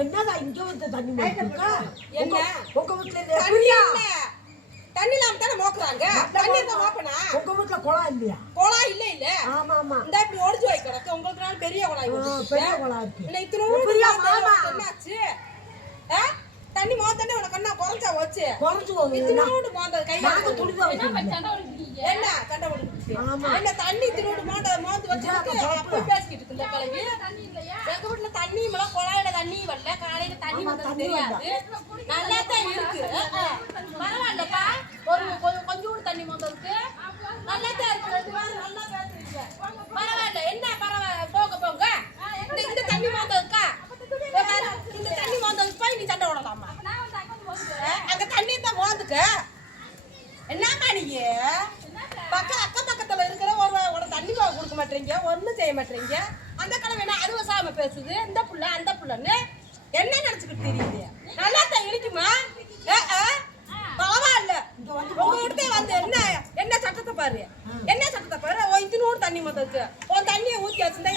என்னடா இங்க வந்து தண்ணி மோக்குறா? என்ன? உங்க வீட்டுல இல்லையா? தண்ணி இல்ல தண்ணி இல்லாம தானே மோக்குறாங்க? தண்ணி இருந்தா மோப்பனா? உங்க வீட்டுல குளம் இல்லையா? குழாய் இல்ல இல்ல. ஆமா ஆமா. இந்த இப்படி ஒடிச்சு வை கிடக்கு. உங்களுக்கு நாள் பெரிய குழாய் பெரிய குளம் இருக்கு. இல்ல இத்தனோடு பெரிய மாமா. என்னாச்சு? ஆ? தண்ணி மோத்தனே உனக்கு என்ன குறைஞ்சா வச்சு குறைஞ்சு போகுது. இத்தனோடு மோந்தது? கையில நாங்க துணி தான் வச்சிருக்கோம் என்ன ஆமா. தண்ணி திருவிடு மாட்ட மோந்து வச்சுக்கிட்டு அப்படி பேசிக்கிட்டு இருக்குல்ல கிளவி எங்க வீட்டுல தண்ணி எல்லாம் குழாயில தண்ணி வரல காலையில தண்ணி ஆமா, வந்தது தண்ணி தெரியாது. நல்லா தான் இருக்கு. ஒரு கொஞ்சம் கொஞ்சோண்டு தண்ணி நல்லா தான் இருக்கு. நல்லா பரவாயில்ல. என்ன பரவாயில்ல? போங்க போங்க. இந்த தண்ணி பாரு, இந்த தண்ணி மோந்ததுக்கு போய் நீ சண்டை விடலாமா அங்க தண்ணி தான் மோந்துக்க என்னம்மா நீங்க பக்கம் அக்கம் பக்கத்துல இருக்கிற ஒரு ஒரு தண்ணி கொடுக்க மாட்டீங்க ஒண்ணும் செய்ய மாட்டீங்க அந்த என்ன அது வசாம பேசுது. இந்த புள்ள அந்த புள்ளன்னு என்ன நினைச்சுக்கிட்டு தெரியுது நல்லா தான் இருக்குமா பரவாயில்ல. உங்க வந்து என்ன என்ன சட்டத்தை பாரு? என்ன சட்டத்தை பாரு? ஓ இத்தினோடு தண்ணி மொத்தத்துக்கு. உன் தண்ணியை ஊத்தி வச்சிருந்தா